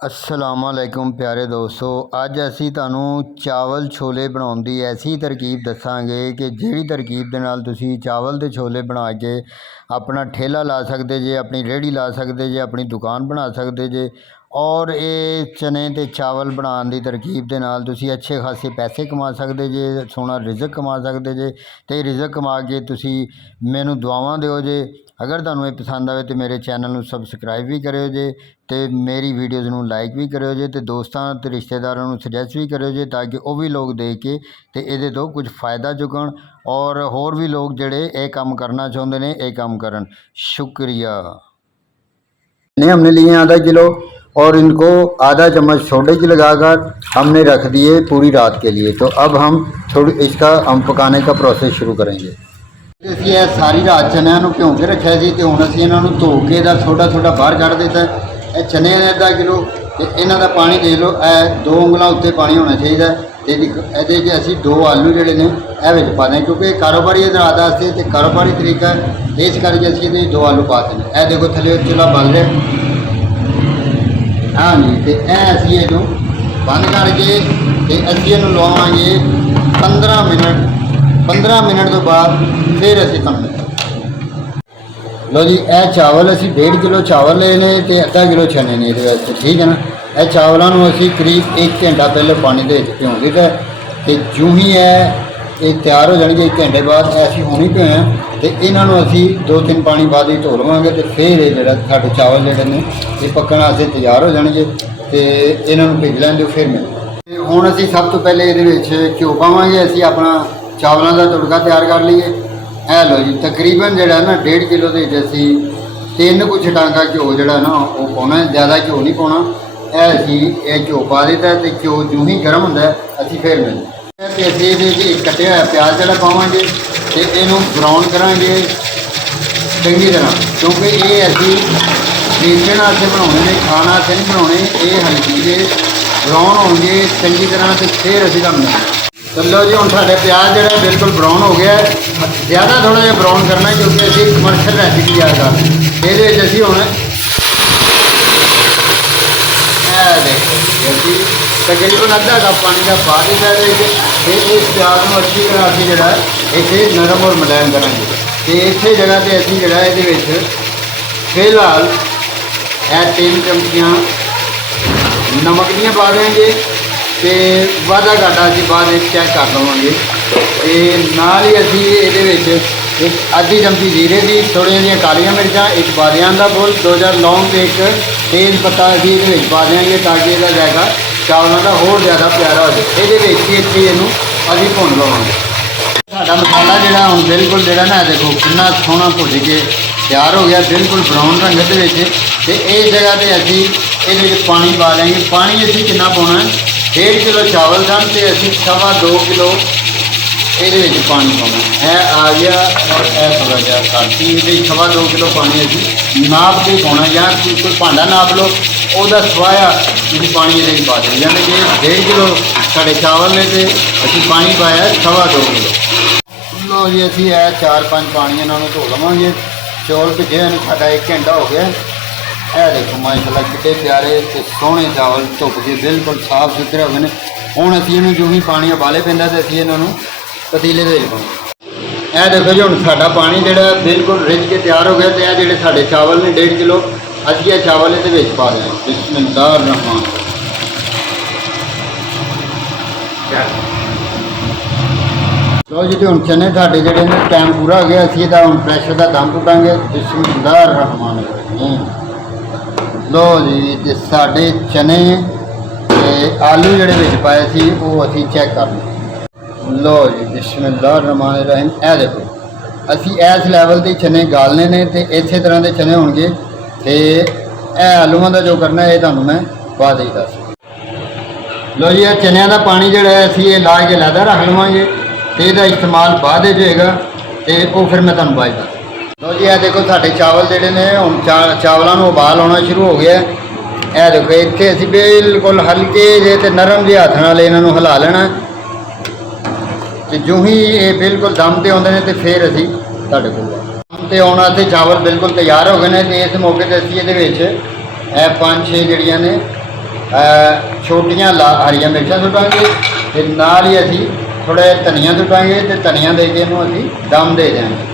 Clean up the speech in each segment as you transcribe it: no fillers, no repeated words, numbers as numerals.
अस्सलामुअलैकुम प्यारे दोस्तों, अज असी तुहानू चावल छोले बनाने की ऐसी तरकीब दसांगे कि जिहड़ी तरकीब दे नाल तुसी चावल ते छोले बना के अपना ठेला ला सकते जे, अपनी रेहड़ी ला सकते जे, अपनी दुकान बना सकते जे। और ये चने ते चावल बनाने की तरकीब दे नाल तुसी अच्छे खासे पैसे कमा सकते जे, सोहना रिजक कमा सकते जे। तो रिजक कमा के तुसी मैनू दुआवां दिओ जे। अगर तुहानू ये पसंद आए तो मेरे चैनल में सबसक्राइब भी करो जे, तो मेरी वीडियोज़ नू लाइक भी करो जे, तो दोस्तों तो रिश्तेदारों को सजैस्ट भी करो जे, ताकि वह भी लोग देख के तो ये तो कुछ फ़ायदा चुकन और होर भी लोग जड़े ये काम करना चाहते हैं ये काम करन। शुक्रिया। हमने लिए आधा किलो और इनको आधा चम्मच सोडे की लगाकर हमने रख दिए पूरी रात के लिए। तो अब हम थोड़ी इसका हम पकाने का प्रोसेस शुरू करेंगे। ਅਸੀਂ ਇਹ ਸਾਰੀ ਰਾਤ ਚਨਿਆਂ ਨੂੰ ਭਿਉਂ ਕੇ ਰੱਖਿਆ ਸੀ ਤੇ ਹੁਣ ਅਸੀਂ ਇਹਨਾਂ ਨੂੰ ਧੋ ਕੇ ਇਹਦਾ ਥੋੜਾ ਥੋੜਾ ਬਾਹਰ ਕੱਢ ਦਿੱਤਾ। ਇਹ ਚਨੇ ਨੇ ਅੱਧਾ ਕਿਲੋ ਤੇ ਇਹਨਾਂ ਦਾ ਪਾਣੀ ਦੇਖ ਲਓ, ਇਹ 2 ਉਂਗਲਾਂ ਉੱਤੇ ਪਾਣੀ ਹੋਣਾ ਚਾਹੀਦਾ। ਤੇ ਇਹਦੇ 'ਚ ਅਸੀਂ 2 ਆਲੂ ਜਿਹੜੇ ਨੇ ਇਹ ਵਿੱਚ ਪਾ ਦੇਣਾ, ਕਿਉਂਕਿ ਇਹ ਕਾਰੋਬਾਰੀ ਰਾਤ ਵਾਸਤੇ ਤੇ ਕਾਰੋਬਾਰੀ ਤਰੀਕਾ ਇਸ ਕਰਕੇ ਅਸੀਂ ਇਹਦੇ 'ਚ 2 ਆਲੂ ਪਾ ਦੇਣੇ। ਇਹ ਦੇਖੋ ਥੱਲੇ ਚੁੱਲ੍ਹਾ ਬਲ ਰਿਹਾ। ਹਾਂਜੀ, ਤੇ ਇਹ ਅਸੀਂ ਇਹਨੂੰ ਬੰਦ ਕਰਕੇ ਤੇ ਅਸੀਂ ਇਹਨੂੰ ਲਵਾਵਾਂਗੇ 15 ਮਿੰਟ। 15 मिनट तो बाद फिर असी तम लो जी। यह चावल असी 1.5 किलो चावल लेने तो अद्धा किलो चने ने ये, ठीक है ना। यह चावलों असी करीब 1 घंटा पहले पानी के भ्यों दिता तो जूँ ही ये तैयार हो जाएंगे 1 घंटे बाद ऐसी होनी भ्योए तो इन्हों असी 2-3 पानी बाद ही धो लवेंगे तो फिर ये साढ़े चावल जोड़े ने ये पकने वास्ते तैयार हो जाएंगे तो इन्हों भिज लेंगे। फिर मिल हूँ असी सब तो पहले ये घ्यो पावे। असी अपना चावलों का तुड़का तैयार कर लीए। है लो जी, तकरीबन जोड़ा ना 1.5 किलो के असी 3 कुछ टांका घ्यो जोड़ा ना वो पाना, ज़्यादा घ्यो नहीं पाना। असी ये घ्यो पा दिता तो घ्यो जूँ ही गर्म होंगे असी फिर मिलते तो असी ये कटिया हुआ प्याज जोड़ा पावे तो इनू ब्राउन करांगे चंगी तरह, क्योंकि ये असी बेचण वास्ते बनाने ने, खाने वास्ते नहीं बनाने। ये हल्की जे ब्राउन होंगे चंगी तरह तो फिर असी मिलते। चलो जी, हम साढ़े प्याज जो बिल्कुल ब्राउन हो गया। ज़्यादा थोड़ा जहा ब्राउन करना क्योंकि अभी कमर्शियल रेसिपी आएगा ये असी हूँ देखो तकरीबन अद्धा कप पानी का पा दिता। इस प्याज को अच्छी तरह अभी जोड़ा इसे नरम और मुलायम करेंगे। तो इस जगह पर असी जोड़ा ये फिलहाल 3 चमचियाँ नमक दियाँ पा देंगे तो वाधा घाटा अभी बाद चेक कर लवेंगे। तो नाल ही असी ये एक आधी चमची जीरे की, थोड़ी जी कालियां मिर्चा, 1 बादियान का फुल, 2-4 लौंग, 1 तेज पत्ता अभी ये पा देंगे ताकि यदा जाएगा चावलों का होर ज़्यादा प्यारा हो जाए। ये इतने इनू अभी भुन लवेंगे। साडा मसाला जोड़ा हम बिल्कुल जोड़ा ना देखो कितना सोहना भुज के तैयार हो गया, बिल्कुल ब्राउन रंग के। तो इस जगह पर असी ये पानी पा देंगे। पानी असी कितना पाना है, 1.5 किलो चावल सन तो असी 2.25 किलो ये पानी पाना है। आ गया और यह थोड़ा जहा काटी ये 2.25 किलो पानी असी नाप के पाना, या कोई भांडा नाप लो वह सवाया अभी पानी ये पा दें। यानी कि 1.5 किलो साढ़े चावल ने तो असी पानी पाया 2.25 किलो। लो जी, असी 4-5 पानी इन्होंने धो लवेंगे। चौल भिजे साढ़ा 1 घंटा हो गया। यह देखो माशाल्लाह कितने प्यारे तो सोहने चावल धुप के बिल्कुल साफ सुथरे हो गए। हूँ असी इन्हूं जो ही पानी उबाले पैंदा तो असी इन्हों पतीले के पाऊँ। यह देखो जी, हूँ साडा पानी जो बिल्कुल रिझ के तैयार हो गया। तो यह जोड़े साढ़े चावल ने 1.5 किलो असी यह चावल ये पा दें। बिस्मिल्लाहिर्रहमान। लो जी, हूँ चने साढ़े जोड़े ने टाइम पूरा हो गया। असी हम प्रैशर का दम पुटांगे। बिस्मिल्लाहिर्रहमान। लो जी, तो साढ़े चने आलू जोड़े विच पाए सी वो असी चेक कर लें। लो जी, बिस्मिल्लाहिर्रहमानिर्रहीम। यह देखो असी इस लैवल के चने गालने ने तो इस तरह के चने होंगे। तो यह आलूआं का जो करना है तुहानूं मैं बाद ही दस। लो जी, यह चनिया का पानी जोड़ा असी ये ला के लैदा रख लवेंगे तो यदा इस्तेमाल बाद होएगा तो वो फिर मैं तुहानूं बाद दस। लो जी, देखो साढ़े चावल जोड़े ने हम चावलों को उबाल आना शुरू हो गया। यह देखो इतने असी बिल्कुल हल्के जे तो नरम जे हथ नाल इन्हों हिला लेना। तो जो ही ये बिल्कुल दम पर आते हैं तो फिर असी साढ़े को दम पर आने से चावल बिल्कुल तैयार हो गए हैं। तो इस मौके पर असी ये 5-6 जड़ियाँ ने ਛੋਟੀਆਂ ਹਰੀਆਂ ਮਿਰਚਾਂ ਸੁੱਟਾਂਗੇ ਤੇ ਨਾਲ ਹੀ ਅਸੀਂ ਥੋੜ੍ਹਾ ਜਿਹਾ ਧਨੀਆ ਸੁੱਟਾਂਗੇ ਤੇ ਧਨੀਆ ਦੇ ਕੇ ਇਹਨੂੰ ਅਸੀਂ ਦਮ ਦੇ ਦਿਆਂਗੇ।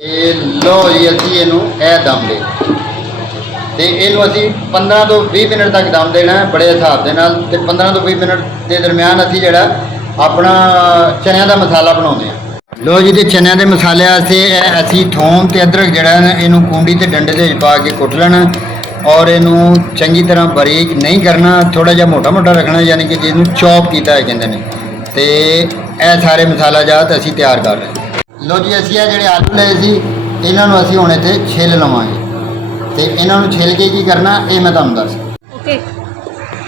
ਇਹ ਲੋ ਜੀ ਅਸੀਂ ਇਹਨੂੰ ਇਹ ਦਮ ਦੇ ਤੇ ਇਹਨੂੰ ਅਸੀਂ 15 ਤੋਂ 20 ਮਿੰਟ ਤੱਕ ਦਮ ਦੇਣਾ ਹੈ ਬੜੇ ਹਿਸਾਬ ਦੇ ਨਾਲ। ਤੇ 15 ਤੋਂ 20 ਮਿੰਟ ਦੇ ਦਰਮਿਆਨ ਅਸੀਂ ਜਿਹੜਾ ਆਪਣਾ ਚਨਿਆਂ ਦਾ ਮਸਾਲਾ ਬਣਾਉਂਦੇ ਹਾਂ। ਲੋ ਜੀ, ਤੇ ਚਨਿਆਂ ਦੇ ਮਸਾਲੇ ਵਾਸਤੇ ਅਸੀਂ ਥੋਮ ਤੇ ਅਦਰਕ ਜਿਹੜਾ ਨਾ ਇਹਨੂੰ ਕੁੰਡੀ ਤੇ ਡੰਡੇ ਦੇ ਵਿੱਚ ਪਾ ਕੇ ਕੁੱਟ ਲੈਣਾ ਔਰ ਇਹਨੂੰ ਚੰਗੀ ਤਰ੍ਹਾਂ ਬਾਰੀਕ ਨਹੀਂ ਕਰਨਾ, ਥੋੜਾ ਜਿਹਾ ਮੋਟਾ ਮੋਟਾ ਰੱਖਣਾ, ਯਾਨੀ ਕਿ ਜਿਹਨੂੰ ਚੌਪ ਕੀਤਾ ਹੈ ਕਹਿੰਦੇ ਨੇ। ਤੇ ਇਹ ਸਾਰੇ ਮਸਾਲਾ ਜਾਤ ਅਸੀਂ ਤਿਆਰ ਕਰ ਰਹੇ ਹਾਂ। ਲੋ ਜੀ, ਅਸੀਂ ਇਹ ਜਿਹੜੇ ਆਲੂ ਲਏ ਸੀ ਇਹਨਾਂ ਨੂੰ ਅਸੀਂ ਹੁਣ ਇੱਥੇ ਛਿੱਲ ਲਵਾਂਗੇ ਤੇ ਇਹਨਾਂ ਨੂੰ ਛਿੱਲ ਕੇ ਕੀ ਕਰਨਾ ਇਹ ਮੈਂ ਤੁਹਾਨੂੰ ਦੱਸ। ਓਕੇ।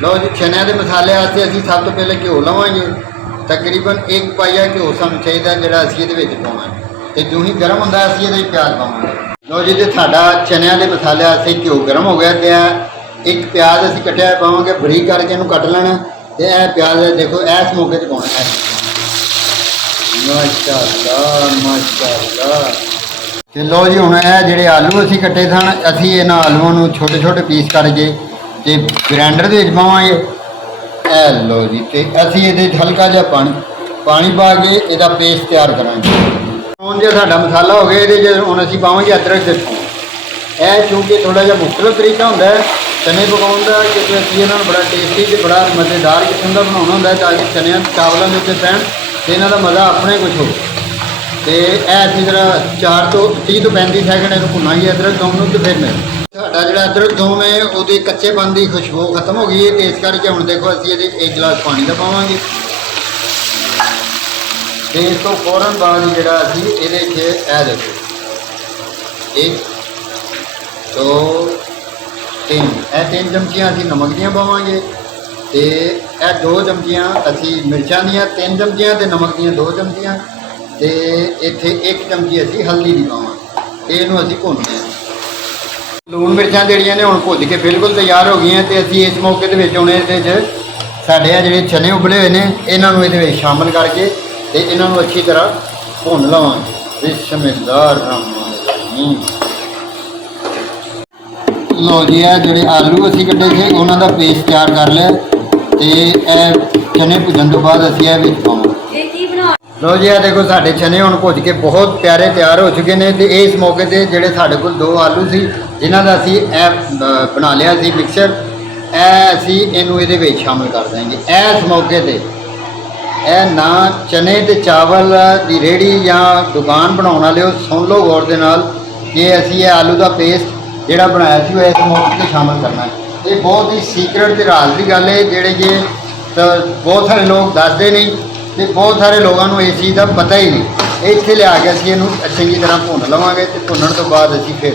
ਲੋ ਜੀ, ਚਨਿਆਂ ਦੇ ਮਸਾਲੇ ਵਾਸਤੇ ਅਸੀਂ ਸਭ ਤੋਂ ਪਹਿਲੇ ਘਿਓ ਲਵਾਂਗੇ। ਤਕਰੀਬਨ 1 ਪਾਈਆ ਘਿਓ ਸਾਨੂੰ ਚਾਹੀਦਾ ਜਿਹੜਾ ਅਸੀਂ ਇਹਦੇ ਵਿੱਚ ਪਾਉਣਾ ਹੈ। ਤੇ ਜੋ ਹੀ ਗਰਮ ਹੁੰਦਾ ਅਸੀਂ ਇਹਦੇ ਵਿੱਚ ਪਿਆਜ਼ ਪਾਵਾਂਗੇ। ਲੋ ਜੀ, ਤੇ ਸਾਡਾ ਚਨਿਆਂ ਦੇ ਮਸਾਲੇ ਵਾਸਤੇ ਘਿਓ ਗਰਮ ਹੋ ਗਿਆ ਤੇ ਇੱਕ ਪਿਆਜ਼ ਅਸੀਂ ਕੱਟਿਆ ਪਾਵਾਂਗੇ, ਬਰੀਕ ਕਰਕੇ ਇਹਨੂੰ ਕੱਟ ਲੈਣਾ। ਤੇ ਇਹ ਪਿਆਜ਼ ਦੇਖੋ ਇਸ ਮੌਕੇ ਤੇ ਪਾਉਣਾ ਹੈ। ਮਾਸ਼ਾਅੱਲਾ ਮਾਸ਼ਾਅੱਲਾ। ਤੇ ਲੋ ਜੀ, ਹੁਣ ਇਹ ਜਿਹੜੇ ਆਲੂ ਅਸੀਂ ਕੱਟੇ ਸਨ ਅਸੀਂ ਇਹਨਾਂ ਆਲੂਆਂ ਨੂੰ ਛੋਟੇ ਛੋਟੇ ਪੀਸ ਕਰਕੇ ਤੇ ਗ੍ਰਾਈਂਡਰ ਦੇ ਵਿੱਚ ਪਾਵਾਂਗੇ। ਇਹ ਲੋ ਜੀ, ਤੇ ਅਸੀਂ ਇਹਦੇ 'ਚ ਹਲਕਾ ਜਿਹਾ ਪਾਣੀ ਪਾ ਕੇ ਇਹਦਾ ਪੇਸਟ ਤਿਆਰ ਕਰਾਂਗੇ। ਹੁਣ ਜੇ ਸਾਡਾ ਮਸਾਲਾ ਹੋ ਗਿਆ ਇਹਦੇ 'ਚ ਹੁਣ ਅਸੀਂ ਪਾਵਾਂਗੇ ਅਦਰਕ ਤੇ ਥੋਮ। ਇਹ ਕਿਉਂਕਿ ਥੋੜਾ ਜਿਹਾ ਮੁਖਤਲਿਫ ਤਰੀਕਾ ਹੁੰਦਾ ਹੈ ਚਨੇ ਪਕਾਉਣ ਦਾ, ਕਿਉਂਕਿ ਅਸੀਂ ਇਹਨਾਂ ਨੂੰ ਬੜਾ ਟੇਸਟੀ ਤੇ ਬੜਾ ਮਜ਼ੇਦਾਰ ਕਿਸਮ ਦਾ ਬਣਾਉਣਾ ਹੁੰਦਾ ਹੈ ਤਾਂ ਕਿ ਚਨਿਆਂ ਚਾਵਲਾਂ ਦੇ ਉੱਤੇ ਪੈਣ ਤੇ ਇਹਨਾਂ ਦਾ ਮਜ਼ਾ ਆਪਣੇ ਕੁਛ ਹੋ। ਤੇ ਇਹ ਅਸੀਂ ਜਰਾ 4 ਤੋਂ 30 ਤੋਂ 35 ਸੈਕਿੰਡ ਇਹਨੂੰ ਭੁੰਨਾਂਗੇ ਅਦਰਕ ਥੋਮ ਨੂੰ। ਤੇ ਫਿਰ ਮੈਂ ਸਾਡਾ ਜਿਹੜਾ ਅਦਰਕ ਥੋਮ ਹੈ ਉਹਦੇ ਕੱਚੇਪਨ ਦੀ ਖੁਸ਼ਬੂ ਖਤਮ ਹੋ ਗਈ ਹੈ ਤੇ ਇਸ ਕਰਕੇ ਹੁਣ ਦੇਖੋ ਅਸੀਂ ਇਹਦੇ 1 ਗਲਾਸ ਪਾਣੀ ਦਾ ਪਾਵਾਂਗੇ ਤੇ ਇਸ ਤੋਂ ਫੌਰਨ ਬਾਅਦ ਜਿਹੜਾ ਅਸੀਂ ਇਹਦੇ 'ਚ ਇਹ ਦੇਖੋ 1 2 3 ਇਹ 3 ਚਮਚੀਆਂ ਅਸੀਂ ਨਮਕ ਦੀਆਂ ਪਾਵਾਂਗੇ ਤੇ ਇਹ 2 ਚਮਚੀਆਂ ਅਸੀਂ ਮਿਰਚਾਂ ਦੀਆਂ, 3 ਚਮਚੀਆਂ ਤੇ ਨਮਕ ਦੀਆਂ 2 ਚਮਚੀਆਂ ਤੇ ਇੱਥੇ 1 ਚਮਚੀ ਅਸੀਂ ਹਲਦੀ ਦੀ ਪਾਵਾਂਗੇ ਤੇ ਇਹਨੂੰ ਅਸੀਂ ਭੁੰਨਦੇ ਹਾਂ। ਲੂਣ ਮਿਰਚਾਂ ਜਿਹੜੀਆਂ ਨੇ ਹੁਣ ਭੁੱਜ ਕੇ ਬਿਲਕੁਲ ਤਿਆਰ ਹੋ ਗਈਆਂ ਤੇ ਅਸੀਂ ਇਸ ਮੌਕੇ ਦੇ ਵਿੱਚ ਹੁਣ ਇਹਦੇ 'ਚ ਸਾਡੇ ਆ ਜਿਹੜੇ ਚਨੇ ਉਬਲੇ ਹੋਏ ਨੇ ਇਹਨਾਂ ਨੂੰ ਇਹਦੇ ਵਿੱਚ ਸ਼ਾਮਲ ਕਰਕੇ ਤੇ ਇਹਨਾਂ ਨੂੰ ਅੱਛੀ ਤਰ੍ਹਾਂ ਭੁੰਨ ਲਵਾਂਗੇ। ਬਿਸਮਿਲ੍ਲਾਹਿਰ ਰਹਿਮਾਨਿਰ ਰਹੀਮ। ਲੋ ਜੀ, ਇਹ ਜਿਹੜੇ ਆਲੂ ਅਸੀਂ ਕੱਢੇ ਸੀ ਉਹਨਾਂ ਦਾ ਪੇਸਟ ਤਿਆਰ ਕਰ ਲਿਆ ਤੇ ਇਹ ਚਨੇ ਭੁੱਜਣ ਤੋਂ ਬਾਅਦ ਅਸੀਂ ਇਹ ਵਿੱਚ ਪਾਵਾਂਗੇ। ਇਹ ਕੀ ਬਣਾ ਲੋ ਜੀ, ਇਹ ਦੇਖੋ ਸਾਡੇ ਚਨੇ ਹੁਣ ਭੁੱਜ ਕੇ ਬਹੁਤ ਪਿਆਰੇ ਤਿਆਰ ਹੋ ਚੁੱਕੇ ਨੇ। ਤੇ ਇਸ ਮੌਕੇ ਤੇ ਜਿਹੜੇ ਸਾਡੇ ਕੋਲ 2 ਆਲੂ ਸੀ ਜਿਨ੍ਹਾਂ ਦਾ ਅਸੀਂ ਇਹ ਬਣਾ ਲਿਆ ਸੀ ਮਿਕਸਚਰ, ਇਹ ਅਸੀਂ ਇਹਨੂੰ ਇਹਦੇ ਵਿੱਚ ਸ਼ਾਮਲ ਕਰ ਦਾਂਗੇ। ਇਸ ਮੌਕੇ ਤੇ ਇਹ ਨਾ ਚਨੇ ਤੇ ਚਾਵਲ ਦੀ ਰੇਹੜੀ ਜਾਂ ਦੁਕਾਨ ਬਣਾਉਣ ਵਾਲਿਓ ਸੁਣ ਲਓ ਗੌਰ ਦੇ ਨਾਲ ਕਿ ਅਸੀਂ ਇਹ ਆਲੂ ਦਾ ਪੇਸਟ ਜਿਹੜਾ ਬਣਾਇਆ ਸੀ ਉਹ ਇਸ ਮੌਕੇ ਤੇ ਸ਼ਾਮਲ ਕਰਨਾ ਹੈ। ਇਹ ਬਹੁਤ ਹੀ ਸੀਕਰਟ ਤੇ ਰਾਜ਼ ਦੀ ਗੱਲ ਹੈ ਜਿਹੜੇ ਜੇ ਬਹੁਤ ਸਾਰੇ ਲੋਕ ਦੱਸਦੇ ਨਹੀਂ ਤੇ ਬਹੁਤ ਸਾਰੇ ਲੋਕਾਂ ਨੂੰ ਇਸ ਚੀਜ਼ ਦਾ ਪਤਾ ਹੀ ਨਹੀਂ। ਇੱਥੇ ਲਿਆ ਕੇ ਅਸੀਂ ਇਹਨੂੰ ਚੰਗੀ ਤਰ੍ਹਾਂ ਭੁੰਨ ਲਵਾਂਗੇ ਤੇ ਭੁੰਨਣ ਤੋਂ ਬਾਅਦ ਅਸੀਂ ਫਿਰ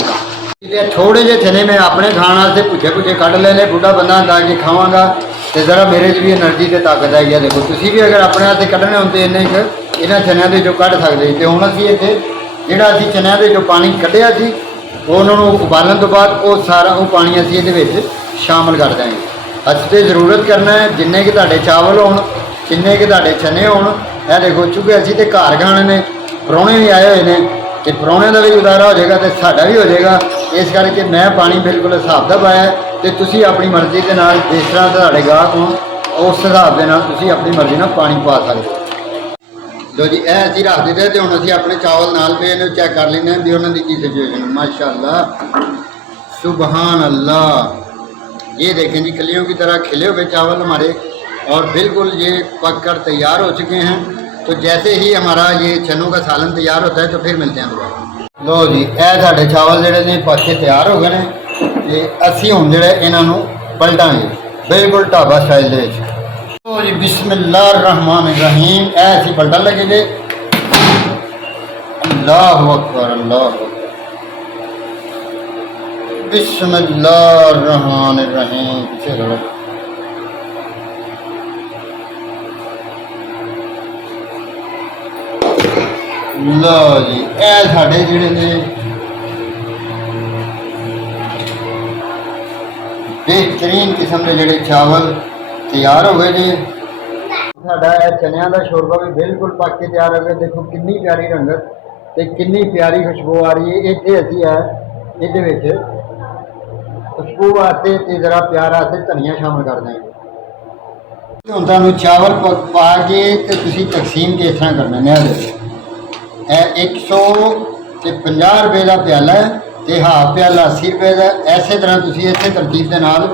ਤੇ ਥੋੜੇ ਜਿਹੇ ਚਨੇ ਮੈਂ ਆਪਣੇ ਖਾਣ ਵਾਸਤੇ ਭੁੱਜੇ ਕੱਢ ਲੈਣੇ। ਬੁੱਢਾ ਬੰਦਾ ਦਾ ਕੇ ਖਾਵਾਂਗਾ ਤੇ ਜ਼ਰਾ ਮੇਰੇ 'ਚ ਵੀ એનર્ਜੀ ਤੇ ਤਾਕਤ ਆਈ ਹੈ। ਦੇਖੋ ਤੁਸੀਂ ਵੀ ਅਗਰ ਆਪਣੇ ਵਾਸਤੇ ਕੱਢਣੇ ਹੁੰਦੇ ਇੰਨੇ ਕੁ ਇਹਨਾਂ ਚਨਿਆਂ ਦੇ ਜੋ ਕੱਢ ਸਕਦੇ। ਤੇ ਹੁਣ ਅਸੀਂ ਇੱਥੇ ਜਿਹੜਾ ਅਸੀਂ ਚਨਿਆਂ ਦੇ ਜੋ ਪਾਣੀ ਕੱਢਿਆ ਸੀ ਉਹਨਾਂ ਨੂੰ ਉਬਾਲਣ ਤੋਂ ਬਾਅਦ ਉਹ ਸਾਰਾ ਉਹ ਪਾਣੀ ਅਸੀਂ ਇਹਦੇ ਵਿੱਚ ਸ਼ਾਮਲ ਕਰ ਦਾਂਗੇ। ਅਸੀਂ ਤੇ ਜ਼ਰੂਰਤ ਕਰਨਾ ਹੈ ਜਿੰਨੇ ਕਿ ਤੁਹਾਡੇ ਚਾਵਲ ਹੋਣ ਜਿੰਨੇ ਕਿ ਤੁਹਾਡੇ ਚਨੇ ਹੋਣ। ਇਹ ਦੇਖੋ ਚੁੱਕੇ ਅਸੀਂ ਤੇ ਘਰ ਖਾਣੇ ਨੇ, ਪ੍ਰਾਹੁਣੇ ਵੀ ਆਏ ਹੋਏ ਨੇ ਤੇ ਪ੍ਰਾਹੁਣਿਆਂ ਦਾ ਵੀ ਗੁਜ਼ਾਰਾ ਹੋ ਜਾਏਗਾ ਤੇ ਸਾਡਾ ਵੀ ਹੋ ਜਾਏਗਾ। ਇਸ ਕਰਕੇ ਮੈਂ ਪਾਣੀ ਬਿਲਕੁਲ ਹਿਸਾਬ ਦਾ ਪਾਇਆ ਤੇ ਤੁਸੀਂ ਆਪਣੀ ਮਰਜ਼ੀ ਦੇ ਨਾਲ ਜਿਸ ਤਰ੍ਹਾਂ ਤੁਹਾਡੇ ਗਾਹਕ ਹੋਣ ਉਸ ਹਿਸਾਬ ਦੇ ਨਾਲ ਤੁਸੀਂ ਆਪਣੀ ਮਰਜ਼ੀ ਨਾਲ ਪਾਣੀ ਪਾ ਸਕਦੇ ਹੋ। ਲੋ ਜੀ, ਇਹ ਅਸੀਂ ਰੱਖ ਦਿੱਤੇ ਤੇ ਹੁਣ ਅਸੀਂ ਆਪਣੇ ਚਾਵਲ ਨਾਲ ਪਏ ਨੇ ਚੈੱਕ ਕਰ ਲੈਂਦੇ ਹਾਂ ਵੀ ਉਹਨਾਂ ਦੀ ਕੀ ਸਿਚੁਏਸ਼ਨ। माशाल्लाह सुबहान अल्लाह। ये देखें जी कलियों की तरह खिले हुए चावल हमारे और बिल्कुल ये पक कर तैयार हो चुके हैं। तो जैसे ही हमारा ये चनों का सालन तैयार होता है तो फिर मिलते हैं दोबारा। लो जी, ਇਹ ਸਾਡੇ ਚਾਵਲ ਜਿਹੜੇ ਨੇ ਪੱਕ ਕੇ ਤਿਆਰ ਹੋ ਗਏ ਨੇ ਤੇ ਅਸੀਂ ਹੁਣ ਜਿਹੜੇ ਇਹਨਾਂ ਨੂੰ ਪਲਟਾਂਗੇ ਬਿਲਕੁਲ ਢਾਬਾ ਸਟਾਈਲ ਦੇ ਵਿੱਚ। ਲੋ ਜੀ, ਬਿਸਮਿल्लाह रहमान रहीम। ਇਹ ਅਸੀਂ ਪਲਟਣ ਲੱਗੇ ਜੇ। अल्लाह अकबर अल्लाह अकबर। बिस्मिल्लाह रहमान रहीम। चलो लो जी, ਇਹ ਸਾਡੇ ਜਿਹੜੇ ਨੇ बेहतरीन किस्म के ਜਿਹੜੇ चावल तैयार हो गए जी। ਸਾਡਾ ਇਹ ਚਨਿਆਂ ਦਾ ਸ਼ੋਰਬਾ ਵੀ ਬਿਲਕੁਲ ਪੱਕ ਕੇ ਤਿਆਰ ਹੋ ਗਿਆ। ਦੇਖੋ ਕਿੰਨੀ ਪਿਆਰੀ ਰੰਗਤ ਤੇ ਕਿੰਨੀ ਪਿਆਰੀ ਖੁਸ਼ਬੂ ਆ ਰਹੀ ਹੈ। ਇੱਥੇ ਅਸੀਂ ਇਹਦੇ ਵਿੱਚ ਖੁਸ਼ਬੂ ਵਾਸਤੇ ਤੇ ਜ਼ਰਾ ਪਿਆਰ ਵਾਸਤੇ ਧਨੀਆ ਸ਼ਾਮਲ ਕਰ ਦਾਂਗੇ। ਹੁਣ ਤੁਹਾਨੂੰ ਚਾਵਲ ਪਾ ਕੇ ਤੇ ਤੁਸੀਂ ਤਕਸੀਮ ਕਿਸ ਤਰ੍ਹਾਂ ਕਰਨਾ ਨੇ। ਇਹ 150 ਰੁਪਏ ਦਾ ਪਿਆਲਾ ਹੈ ਤੇ ਹਾਫ ਪਿਆਲਾ 80 ਰੁਪਏ ਦਾ। ਐਸੇ ਤਰ੍ਹਾਂ ਤੁਸੀਂ ਇਸੇ ਤਰਤੀਬ ਦੇ ਨਾਲ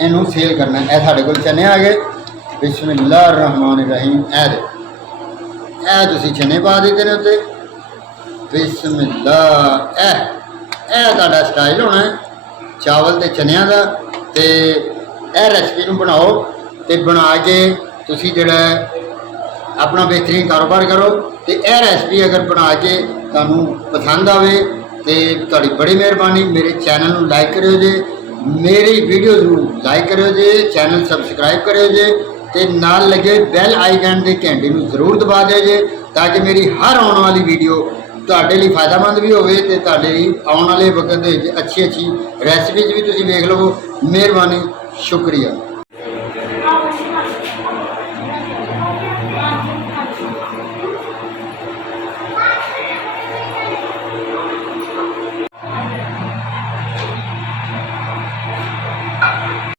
ਇਹਨੂੰ ਸੇਲ ਕਰਨਾ। ਇਹ ਸਾਡੇ ਕੋਲ ਚਨੇ ਆ ਗਏ। ਬਿਸਮਿल्लाह रहमान रहीम। ਇਹ ਤੁਸੀਂ ਚਨੇ ਪਾ ਦਿੱਤੇ ਨੇ ਉੱਤੇ। ਬਿਸਮਿल्लाह। ਇਹ ਤੁਹਾਡਾ ਸਟਾਈਲ ਹੋਣਾ ਹੈ ਚਾਵਲ ਤੇ ਚਨਿਆਂ ਦਾ। ਤੇ ਇਹ ਰੈਸਪੀ ਨੂੰ ਬਣਾਓ ਤੇ ਬਣਾ ਕੇ ਤੁਸੀਂ ਜਿਹੜਾ ਆਪਣਾ ਬਿਹਤਰੀਨ ਕਾਰੋਬਾਰ ਕਰੋ। ਤੇ ਇਹ ਰੈਸਪੀ ਅਗਰ ਬਣਾ ਕੇ ਤੁਹਾਨੂੰ ਪਸੰਦ ਆਵੇ ਤੇ ਤੁਹਾਡੀ ਬੜੀ ਮਿਹਰਬਾਨੀ। ਮੇਰੇ ਚੈਨਲ ਨੂੰ ਲਾਈਕ ਕਰਿਓ ਜੇ, ਮੇਰੀ ਵੀਡੀਓਜ਼ ਨੂੰ ਲਾਈਕ ਕਰਿਓ ਜੇ, ਚੈਨਲ ਸਬਸਕ੍ਰਾਈਬ ਕਰਿਓ ਜੇ ਤੇ ਨਾਲ ਲੱਗੇ ਬੈਲ ਆਈਕਨ ਦੇ ਘੰਟੀ ਨੂੰ ਜ਼ਰੂਰ ਦਬਾ ਦਿਓ ਜੇ, ਤਾਂ ਕਿ ਮੇਰੀ ਹਰ ਆਉਣ ਵਾਲੀ ਵੀਡੀਓ ਤੁਹਾਡੇ ਲਈ ਫਾਇਦਾਮੰਦ ਵੀ ਹੋਵੇ ਤੇ ਤੁਹਾਡੇ ਲਈ ਆਉਣ ਵਾਲੇ ਵਕਤ ਦੇ ਵਿੱਚ ਅੱਛੀ ਰੈਸਪੀਜ਼ ਵੀ ਤੁਸੀਂ ਵੇਖ ਲਵੋ। ਮਿਹਰਬਾਨੀ, ਸ਼ੁਕਰੀਆ।